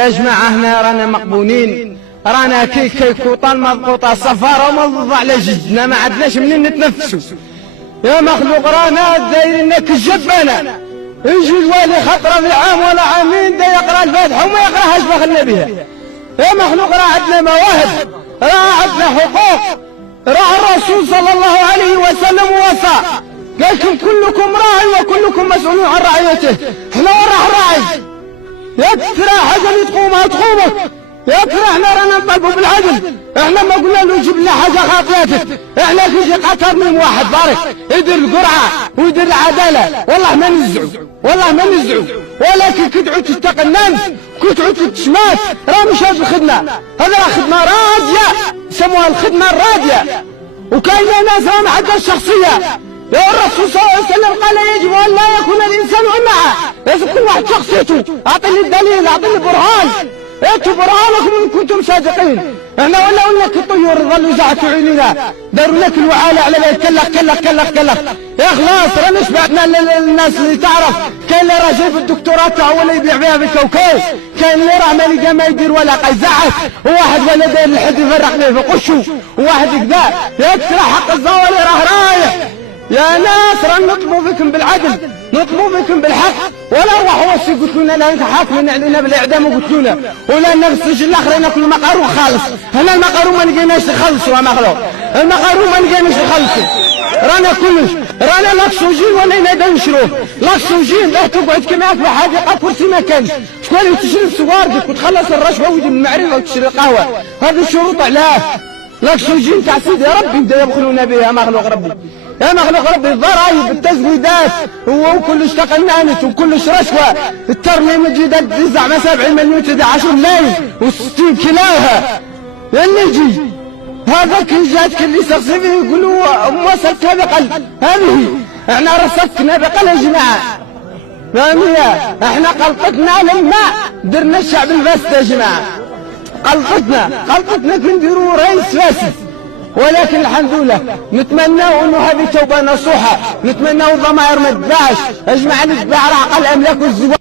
يا جماعة هنا رانا مقبونين، رانا كي كوطان مضغوطة صفارة ومضغوطة على جدنا، ما عندناش منين نتنفسوا. يا مخلوق رانا دايرين كالجبانة، يجي الوالي خطرة في عام ولا عامين دا يقرأ الفاتحة وما يقرأهاش بخلنا بها. يا مخلوق راه عندنا مواهب، راه عندنا حقوق، راه الرسول صلى الله عليه وسلم وصى قال لكم كلكم راع وكلكم مسؤول عن رعيته. احنا راه راعي، يا ترى حاجة اللي تقومها تقومك، يا ترى احنا رانا نطالبوا بالعدل، احنا ما قلنا له جيب لنا حاجة خاطئتك، احنا كي يجي قطر من واحد بارك يدير القرعة ويدير العدالة والله ما نزعوا، والله ما نزعوا، ولكن كي تعود تتقي الناس كي تعود تشمات راه مش هذه الخدمة، هذا خدمة راضية يسموها الخدمة الراضية. وكاين ناس راه ما عندهاش شخصية. يا الرسول صلى الله عليه وسلم قال يجب ان لا يكون الانسان امعة، لازم كل واحد شخصيته. اعطيني الدليل، اعطيني برهان، اتوا برهانكم ان كنتم صادقين. احنا ولا كالطيور ظلوا يزعتوا عينينا، داروا لك الوعالة على بالك كلخ. يا خلاص رانا شبعنا الناس اللي تعرف. كاين اللي راه جايب الدكتوراه تاعو ولا يبيع بها في الكوكاو، كاين اللي راه ما لقى ما يدير ولا قيزعك، وواحد ولا داير الحد يفرق ليه في قشو، وواحد كذا. يا ترى حق الزوالي راه رايح. يا ناس راه نطلبوا فيكم بالعدل، نطلبوا فيكم بالحق، ولا روحوا وسي قلت لنا لا انت حاكمين علينا بالاعدام وقلت لنا ولا لنا في السجن الاخر ناكل مقارون خالص. هنا المقارون ما لقيناش نخلصوا يا مغلوب، المقارون ما لقيناش نخلصوا. رانا كلش رانا لاكسوجين ولا نبدا نشروه، لاكسوجين لا تقعد كما في حديقه كرسي ما كانش، شكون اللي تشري سواردك وتخلص الرشوه ويجي من المعرفه وتشري القهوه، هذه الشروط علاه. لاكسوجين تاع سيدي ربي بدا يبخلونا به يا مخلوق ربي، يا مخلوق ربي. الضرايب التزويدات وكلش تقنانت وكلش رشوه، الترميم الجداد زعما 70 مليون تدي 10 ملايين و60 كلاها. يا نجي هذاك جاتك اللي سقسي فيه يقولوا موصلتها بقلب، هذه احنا رصدتنا بقلب يا جماعه، فاهمية؟ احنا قلطتنا لما درنا الشعب الفاسد يا جماعه، قلطتنا كي نديروا رئيس فاسد. ولكن الحمد لله نتمناو انه هذه توبه نصوحه، نتمناو الضمائر ما تباعش، اجمع نتباع عقل الاملاك والزواج.